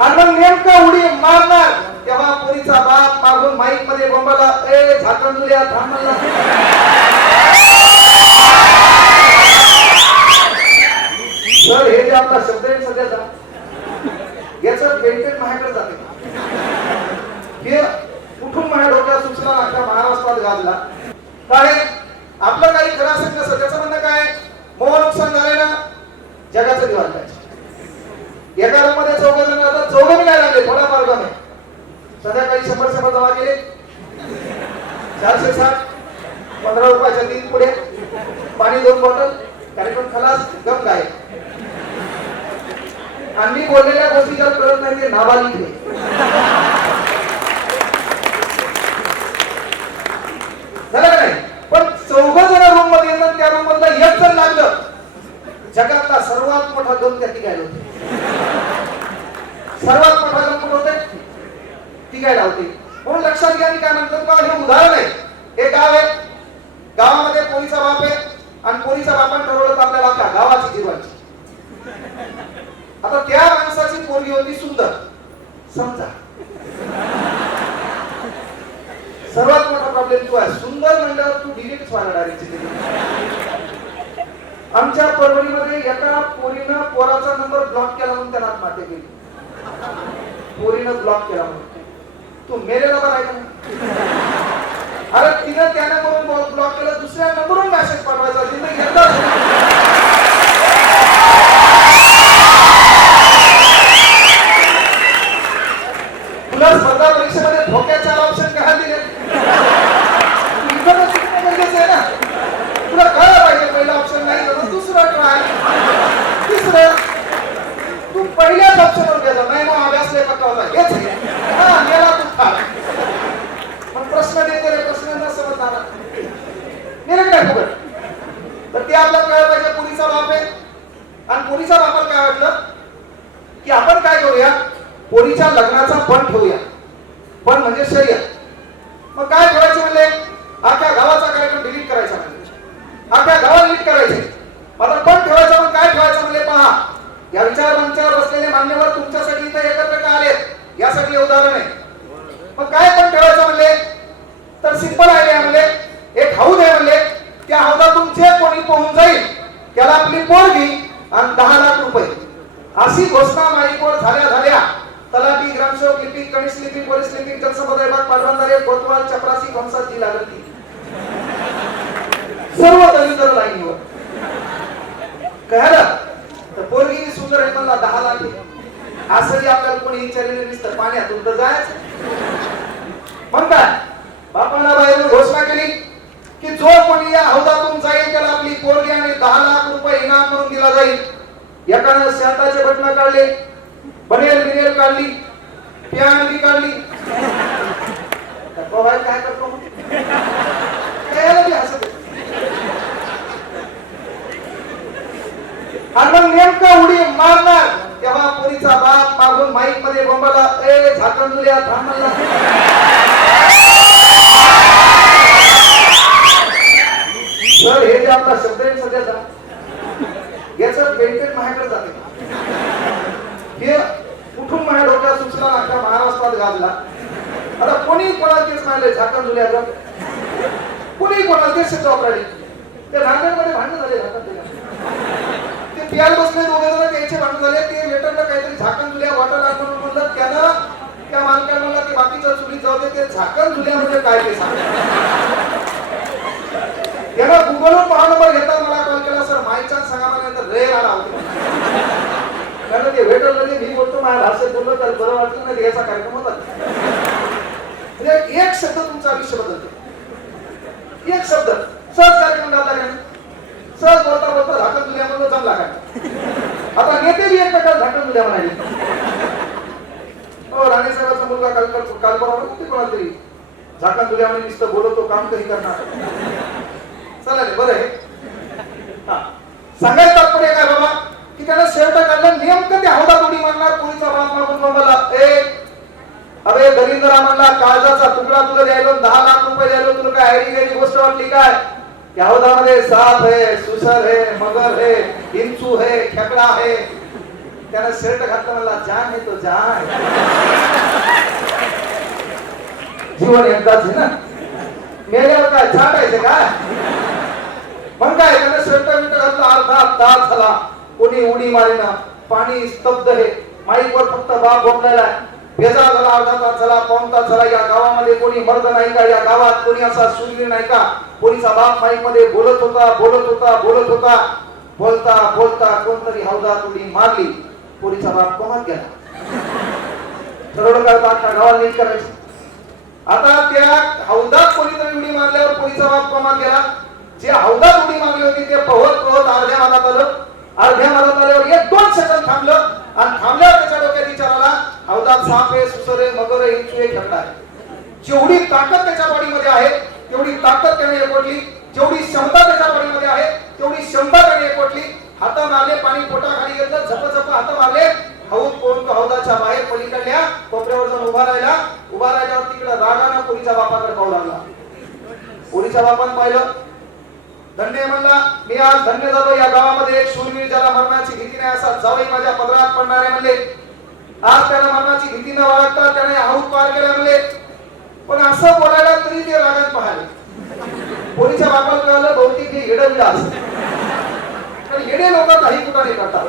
आणि मग नेमकं उडी मारणार. तेव्हा पुरीचा बाप मागून माईकमध्ये बोंबाला ए झाकण दुल्या सर हे जे आपला शब्द आहे सध्याचा याचं बेनिफिट माझ्याकडे जाते. हे कुठून माझ्या डोक्यात सूचना आपल्या महाराष्ट्रात गाजला? काय आपलं काही खरं असेल नसं सध्याचं म्हणणं काय? मोह नुकसान झालंय ना जगाचं दिवाण पाहिजे एका रूममध्ये चौघ जण राहतात चौघ नाही लागले थोडा मार्ग संध्याकाळी शंभर शंभर जमा केले चारशे साठ पंधरा रुपयाच्या तीन पुढे. पाणी दोन बॉटल कार्यक्रम खलास गम काय आम्ही बोललेल्या गोष्टी जर कळत नाही ते नाबालिक आहे. झालं का नाही? पण चौघ जण रूममध्ये येतात त्या रूम मधला एक जण लागलं. जगातला सर्वात मोठा गम त्या ठिकाणी होते. सर्वात मोठा गम कुठं होते होते म्हणून लक्षात घ्या मी काय म्हणतो तुम्हाला हे उदाहरण आहे. हे गाव आहे. गावामध्ये पोलीचा बाप आहे आणि पोलीचा बापाने ठरवलं तर आपल्याला का गावाची जीवाची. आता त्या माणसाची पोरगी होती सुंदर. समजा. सर्वात मोठा प्रॉब्लेम तू आहे. सुंदर म्हणल्यावर तू डिलीटच वाढणार आमच्या परवणीमध्ये एका पोरीनं पोराचा नंबर ब्लॉक केला म्हणून त्याला आत्महत्या केली. पोरीनं ब्लॉक केला म्हणून. तू मेलेला बरं आहे अरे तिनं त्या म्हणून ब्लॉक केलं दुसऱ्या नंबरवरून मॅसेज पाठवायचा जिंदगी. घेतला தான் போய் போய் पाटबंधारे चपरासी कंसात जी लागत ती. सर्व दलित लाईनीवर कळलं तर पोरगी सुंदर आहे मला दहा लाख आहे. असंही आपल्याला कोणी विचारलेलं नसतं पाण्यातून तर जायचं. म्हणतात काय? बापाला बाहेरून घोषणा केली की जो कोणी या हौदातून जाईल त्याला आपली पोरगी आणि दहा लाख रुपये इनाम म्हणून दिला जाईल. एकानं शेताचे बटणं काढले बनेल बिनेल काढली पियान बी काढली तर पोहाय काय करतो मग? त्याला बी हसत येतं. आणि मग नेमकं उडी मारणार तेव्हा पोरीचा बाप मागून माईकमध्ये बोंबाला ए द्या दुल्या सर हे जे आपला शब्द आहे सध्याचा याच बेनिफिट माझ्याकडे जाते. हे कुठून माझ्या डोक्यात सूचना अख्ख्या महाराष्ट्रात गाजला. आता कोणी कोणाला तेच मानले झाकण जुल्या कोणी कोणाला तेच शब्द वापरले ते नांदेडमध्ये भांडण झाले झाकण ते पियाल बसले दोघे जण त्यांचे भांडण झाले. ते वेटरला काहीतरी झाकण जुल्या वाटर आण म्हणून म्हणलं त्यानं त्या मालकाला म्हणलं ते बाकीच्या चुलीत जाऊ दे ते झाकण दुल्या म्हणजे काय ते सांग. त्याला गुगलवर पहा नंबर घेता मला कॉल केला सर माईच्या सांगा मला तर आला होता कारण ते वेटरमध्ये मी बोलतो माझ्या भाषेत बोललो तर बरं वाटलं नाही याचा कार्यक्रम होता म्हणजे एक शब्द तुमचं आयुष्य बदलते एक शब्द सहज कार्यक्रम घातला काय सहज बोलता बोलता झाकण दुनियामध्ये जमला काय आता नेते बी एक प्रकार झाकण दुनिया म्हणाले हो राणे साहेबाचा मुलगा काल काल काल परवा ते कोणाला तरी झाकण दुनियामध्ये नुसतं बोलतो काम कधी करणार चला रे बरं आहे हा. सांगायचं तात्पर्य काय बाबा की त्याला काढलं नेमकं ते हौदा कोणी मारणार कोणीचा बाप मागून बाबाला ए अरे दरिंद्रा म्हणला काळजाचा तुकडा तुला द्यायलो दहा लाख रुपये द्यायलो तुला काय ऐरी गेली गोष्ट वाटली काय? त्या साप है सुसर है मगर है हिंचू है खेकडा है त्यानं शर्ट घातलं मला जान आहे तो जान जीवन एकदाच आहे ना? मेल्यावर काय छाटायचे काय मग काय त्यानं शर्ट बिर्ट घातलं अर्धा तास झाला. कोणी उडी मारेना पाणी स्तब्ध आहे. माईकवर फक्त बाप बोंबलेला बेजा झाला अर्धा तास झाला पाऊन तास झाला या गावामध्ये कोणी मर्द नाही का? या गावात कोणी असा सूर्य नाही का? कोणीचा बाप माईकमध्ये बोलत होता बोलत होता बोलत होता. बोलता बोलता कोणतरी हौदात उडी मारली. पोरीचा बाप कोमात गेला? ठरवलं काय अख्खा गावाला नीट करायचं. आता त्या हौदात कोणीतरी उडी मारल्यावर पोलीचा बाप कोमात गेला? जे हौदात उडी मारली होती ते पहत पहत अर्ध्या मारात आलं अर्ध्या मारात आल्यावर एक दोन सेकंद थांबलं आणि थांबल्यावर त्याच्या डोक्यात विचार आला हौदात साप आहे सुसर आहे मगर आहे इंचू आहे खेकडा आहे जेवढी ताकद त्याच्या बॉडीमध्ये आहे तेवढी ताकद त्याने एकवटली जेवढी क्षमता त्याच्या बॉडीमध्ये आहे तेवढी क्षमता त्याने एकवटली हात मारले पाणी पोटाखाली घेतलं झप झप हात मारले हौद कोण तो हौदाच्या बाहेर पलीकडल्या कोपऱ्यावर जाऊन उभा राहिला उभा राहिल्यावर तिकडे रागानं पोलीच्या बापाकडे पाहू लागला पोलीच्या बापानं पाहिलं धन्य म्हणला. मी आज धन्य झालो. या गावामध्ये एक शूरवीर ज्याला मरणाची भीती नाही असा जावई माझ्या पदरात पडणारे म्हणले. आज त्याला मरणाची भीती न बाळगता त्याने हाऊस पार केला म्हणले. पण असं बोलायला तरी ते रागात पाहिले. पोलीच्या बापाला कळालं बहुतेक हे येडविला असत. येडे लोक काही कुठाने करतात?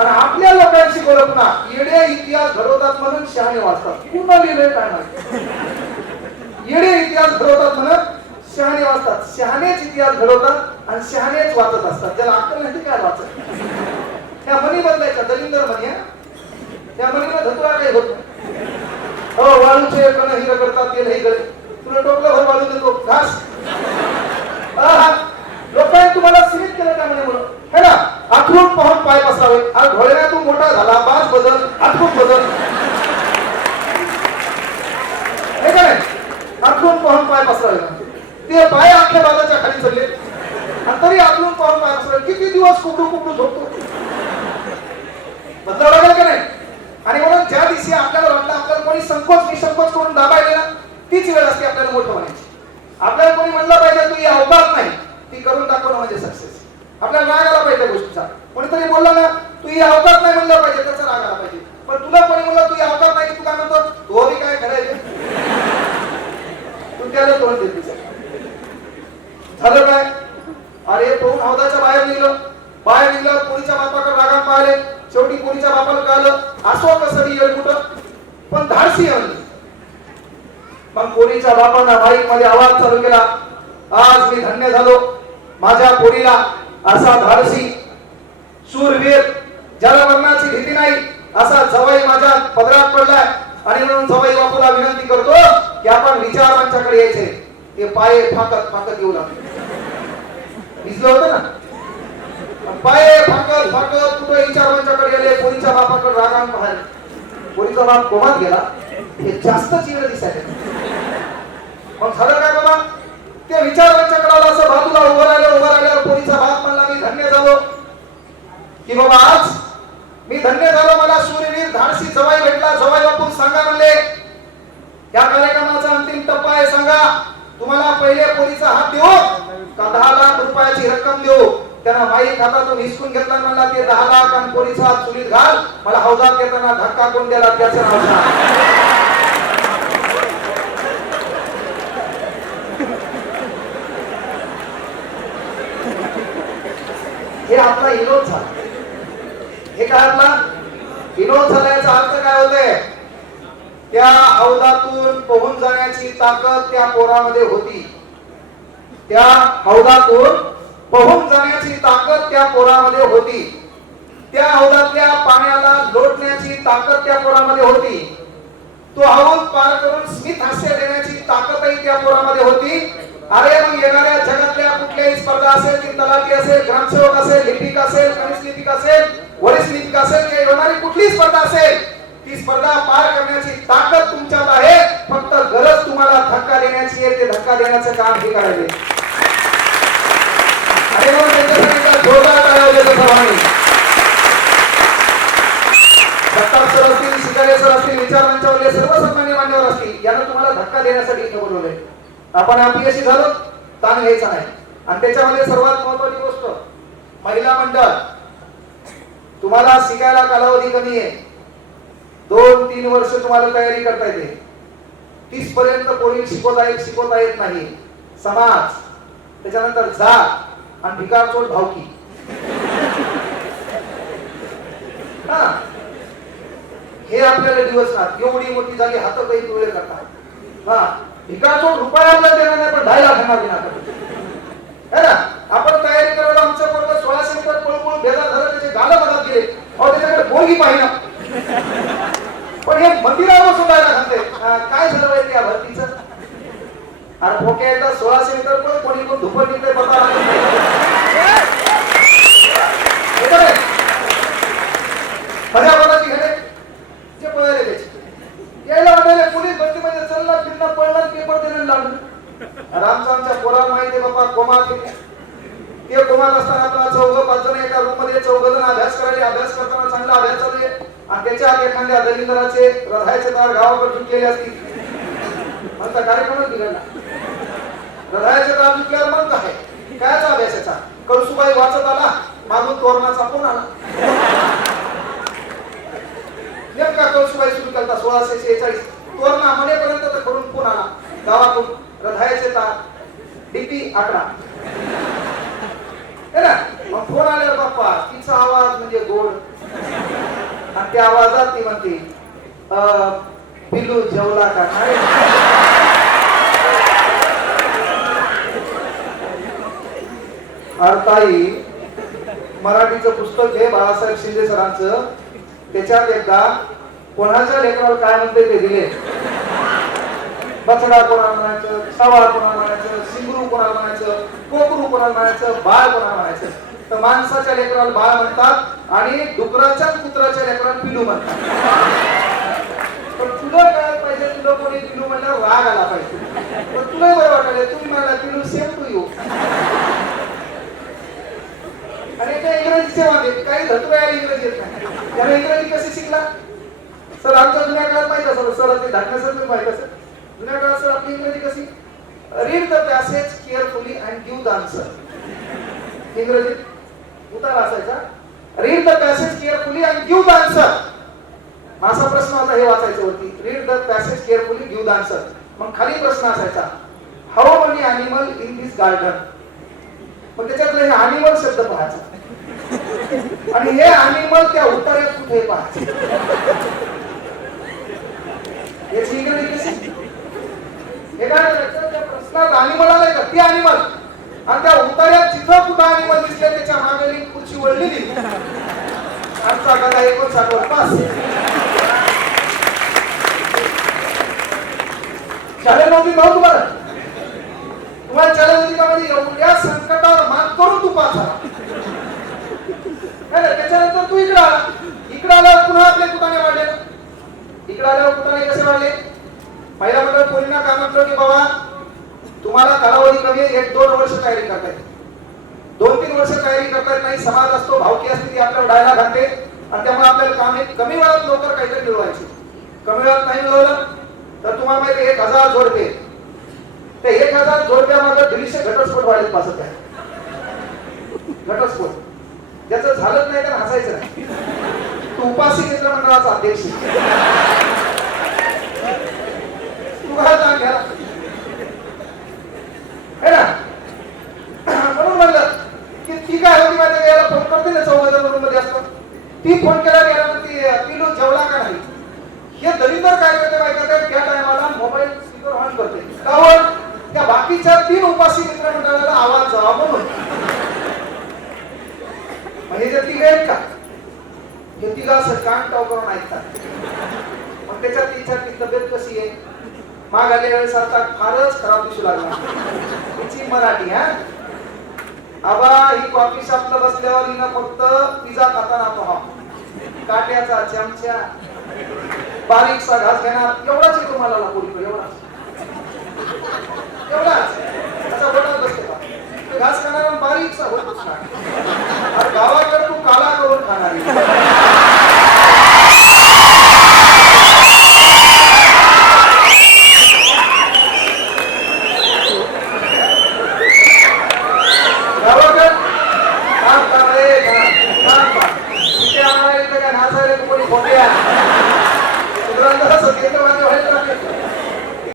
आणि आपल्या लोकांशी बोलत ना येडे इतिहास घडवतात म्हणून शहाणे वाचतात. पुन्हा लिहिलंय काय नाही येडे इतिहास घडवतात म्हणून असतात. शहाणेच इतिहास घडवतात आणि शहाणेच वाचत असतात. ज्याला अक्कल नाही काय वाचत? त्या मनी बदलायच्या दलिंदर मनी त्या मनीला धतुरा काही होत नाही. हो वाळूचे कण हिर करतात तेल हे गळे. तुला टोपलं भर वाळू देतो. घास. लोकांनी तुम्हाला सीमित केलं त्या म्हणे म्हणून है ना आठवून पाहून पाय बसावे. आज घोळण्यातून मोठा झाला. पाच बदल आठवून बदल. हे का नाही? आथरून पाहून पाय पसरावे ते पाय अख्ख्या बाजाच्या खाली चढले आणि तरी आथरून पाहून पाय किती दिवस कुकडू कुकडू झोपतो. बदलावं लागेल का नाही? आणि म्हणून ज्या दिवशी आपल्याला वाटलं आपल्याला कोणी संकोच निसंकोच करून दाबायला ना तीच वेळ असते आपल्याला मोठं म्हणायची आपल्याला कोणी म्हणलं पाहिजे तू ही अवघात नाही. ती करून दाखवणं म्हणजे सक्सेस आपल्याला राग आला पाहिजे गोष्टीचा. कोणीतरी बोलला ना तू ही अवघात नाही म्हणलं पाहिजे त्याचा राग आला पाहिजे. पण तुला कोणी म्हणलं तू या अवघात नाही तू काय म्हणतो? तो बी काय करायचं तू त्याला तोंड देत झालं काय? अरे तो हौदाच्या बाहेर निघलं. बाहेर निघलं कोणीच्या बापाकडे रागात पाहिले. शेवटी पोलीच्या बापाला कळलं असो कसं येईल कुठं? पण धाडसी आणली मग पोरीच्या बापांना बाईकमध्ये आवाज चालू केला. आज मी धन्य झालो. माझ्या पोरीला असा धाडसी सूरवीर ज्याला मरणाची भीती नाही असा जवाई माझ्या पदरात पडलाय. आणि म्हणून जवाई बापूला विनंती करतो की आपण विचारांच्याकडे यायचे. ते पाये फाकत फाकत येऊ लागले. भिजलं होतं ना? पाय फाकत फाकत कुठं विचारांच्याकडे गेले पोरीच्या बापाकडे रागान पाहिले पोरीचा बाप कोमात गेला. हे जास्त चिन्ह दिसायला मग झालं काय बाबा? ते विचारांच्याकडे आला असं बाजूला उभं राहिलं उभं राहिल्यावर पोरीचा बाप म्हणला मी धन्य झालो. की बाबा आज मी धन्य झालो मला सूर्यवीर धाडसी जवाई भेटला. जवाई बापून सांगा म्हणले या कार्यक्रमाचा अंतिम टप्पा आहे सांगा. तुम्हाला पहिले पोलीचा हात देऊ. का दहा लाख रुपयाची रक्कम देऊ? त्यांना माईक हातातून हिसकून घेतला म्हणला ते दहा लाख आणि पोलिसात चुलीत घाल. मला हौदात घेताना धक्का कोण द्याला त्याचं नाव हे आपला विनोद झाला. हे काय आपला विनोद झाल्याचा अर्थ काय होते त्या हौदातून पोहून जाण्याची ताकद त्या पोरामध्ये होती. त्या हौदातून पहून जाण्याची ताकद त्या पोरामध्ये होती. त्या हौदातल्या पाण्याला लोटण्याची ताकद त्या पोरामध्ये होती. तो हौद पार करून स्मित हास्य देण्याची ताकदही त्या पोरामध्ये होती. अरे मग येणाऱ्या जगातल्या कुठल्याही स्पर्धा असेल ती तलाठी असेल ग्रामसेवक असेल लिपिक असेल कनिष्ठ लिपिक असेल वरिष्ठ लिपिक असेल किंवा येणारी कुठलीही स्पर्धा असेल ती स्पर्धा पार करण्याची ताकद तुमच्यात आहे. फक्त गरज तुम्हाला धक्का देण्याची आहे ते धक्का देण्याचं काम हे करायचे आणि म्हणून त्यांच्यासाठी एकदा जोरदार टाळ्या देतो सर्वांनी दत्तार सर असतील शिकारे सर असतील विचार मंचावरले सर्वसामान्य मान्यवर असतील यांना तुम्हाला धक्का देण्यासाठी इथं बोलवलंय. आपण अपयशी झालो ताण घ्यायचा नाही. आणि त्याच्यामध्ये सर्वात महत्वाची गोष्ट महिला मंडळ तुम्हाला शिकायला कालावधी कमी आहे. दोन तीन वर्ष तुम्हाला तयारी करता येते. तीस पर्यंत कोणी शिकवता येत शिकवता येत नाही. समाज त्याच्यानंतर जात आणि भिकारचोट भावकी. हा. हे आपल्याला दिवस ना एवढी मोठी झाली हात काही पिवळे करतात हा भिकारचोट रुपयाला देणार नाही पण ढाई लाखांना येणार है ना? आपण तयारी करायला आमचं पोरग सोळाशे रुपये पळू पळू बेजार झालं त्याचे गालं मनात गेले. अहो त्याच्याकडे बोलगी पाहिना पण हे मंदिरावर बसून सांगते काय झालं माहिती या भरतीचं? अरे भोके येतात सोळाशे मीटर पण कोणी कोण धुपट निघते बघा पर्यावरणाची घडे. जे पळाले त्याचे. यायला वाटायला चालला फिरणं पडला पेपर देणं लागलं अरे आमचं आमच्या पोराला माहिती आहे बाबा कोमात ते कोमात असताना आपला चौघ पाच जण एका रूममध्ये चौघ जण अभ्यास करायचे अभ्यास करताना चांगला अभ्यास चालू आणि त्याच्या आत एखाद्या दलिंदराचे रथायचे तार गावाकडे चुकलेले असतील. म्हणता कार्यक्रमच ना? रथायचे तार चुकल्यावर मग काय? कायचा अभ्यास याचा कळसुबाई वाचत आला मागून तोरणाचा फोन आला. नेमका कळसुबाई सुरू केलता सोळाशे शेहेचाळीस. तोरणा म्हणेपर्यंत तर करून फोन आला? गावातून रथायचे तार. डीपी आकडा ना? मग फोन आल्यावर बाप्पा. तिचा आवाज म्हणजे गोड. आणि त्या आवाजात ती म्हणते पिलू जेवला का नाही? अर्थाई मराठीचं पुस्तक आहे बाळासाहेब शिंदे सरांचं. त्याच्यात एकदा कोणाच्या लेकराला काय म्हणते ते दिले. बछडा कोणाला म्हणायचं सवाळ कोणाला म्हणायचं सिंगरू कोणाला म्हणायचं कोकरू कोणाला म्हणायचं बाळ कोणाला म्हणायचं? तर माणसाच्या लेकराला बाळ म्हणतात आणि डुकराच्या कुत्राच्या लेकराला पिलू म्हणतात. पण तुला काय पाहिजे तुला कोणी पिलू म्हणल्यावर राग आला पाहिजे. पण तुला बरं वाटायला तुम्ही म्हणाला पिलू सेम टू यू आणि ते इंग्रजीचे वादे काही धतुरायला इंग्रजी येत नाही. त्याला इंग्रजी कशी शिकला? सर आमच्या जुन्या काळात माहीत असेल सर ते धाकण्यासारखं माहीत असेल जुन्या काळात सर आपली इंग्रजी कशी? Read the passage carefully and give the answer इंग्रजीत उतार असायचा. Read the passage carefully and give the answer माझा प्रश्न होता हे वाचायचं होती read the passage carefully give the answer मग खाली प्रश्न असायचा. How many animal in this garden मग त्याच्यातलं हे अॅनिमल शब्द पाहायचा. आणि हे अॅनिमल त्या उत्तरेत कुठे पाहायचं याची इंग्रजी कशी हे काय करायचं? त्या प्रश्नात अॅनिमल आलाय का? ते अॅनिमल आणि त्या उतार्यात जिथं कुठं अॅनिमल दिसले त्याच्यामागे खुर्ची वळलेली आजचा गदा एकोणसाठ वर पास चॅलेंज होती भाऊ तुम्हाला? तुम्हाला चॅलेंज होती का म्हणजे एवढ्या संकटावर मात करून तू पास झाला. त्याच्यानंतर तू इकडे आला. इकडे आल्यावर पुन्हा आपले कुटाने वाढले? इकडे आल्यावर कुटाने कसे वाढले? पहिला मंडळ पोलीना काय म्हटलं की बाबा तुम्हाला कालावधी कमी एक दोन वर्ष तयारी करताय दोन तीन वर्ष तयारी करतायत नाही समाज असतो भावकी असते ती आपल्याला डायला घालते. आणि त्यामुळे आपल्याला काम आहे कमी वेळात लवकर काहीतरी मिळवायचे. कमी वेळात नाही मिळवलं तर तुम्हाला माहिती एक हजार जोडपे. ते एक हजार जोडप्या मागे दीडशे घटस्फोट वाढत पासत आहे. घटस्फोट. ज्याचं झालंच नाही तर हसायचं नाही. तू उपासी केंद्र मंडळाचा अध्यक्ष. तुम्हाला तू काय घ्यायला है ना म्हणून म्हणलं की ती काय होती माझ्या याला फोन करते ना चौघ जणमध्ये असतात. ती फोन केला गेला ती पिलू जेवला का नाही? हे दलिंदर काय करते माहिती त्या टायमाला मोबाईल स्पीकर ऑन करते. कावर त्या बाकीच्या तीन उपासी मित्रमंडळाला आवाज जावा म्हणून. म्हणजे जर ती आहेत का? हे तिला असं कान टाव करून ऐकतात. मग त्याच्यात तिच्या ती तब्येत कशी आहे? माग आलेल्या वेळेस आता फारच खराब दिसू लागला. तिची मराठी हा? आबा ही कॉफी शॉपला बसल्यावर हिनं फक्त पिझ्झा खाताना पहा काट्याचा चमचा. बारीकसा घास घेणार. एवढाच आहे तुम्हाला लापोरीकडे एवढाच. एवढाच. असा बोटात बसते का घास खाणार बारीक बारीकसा होत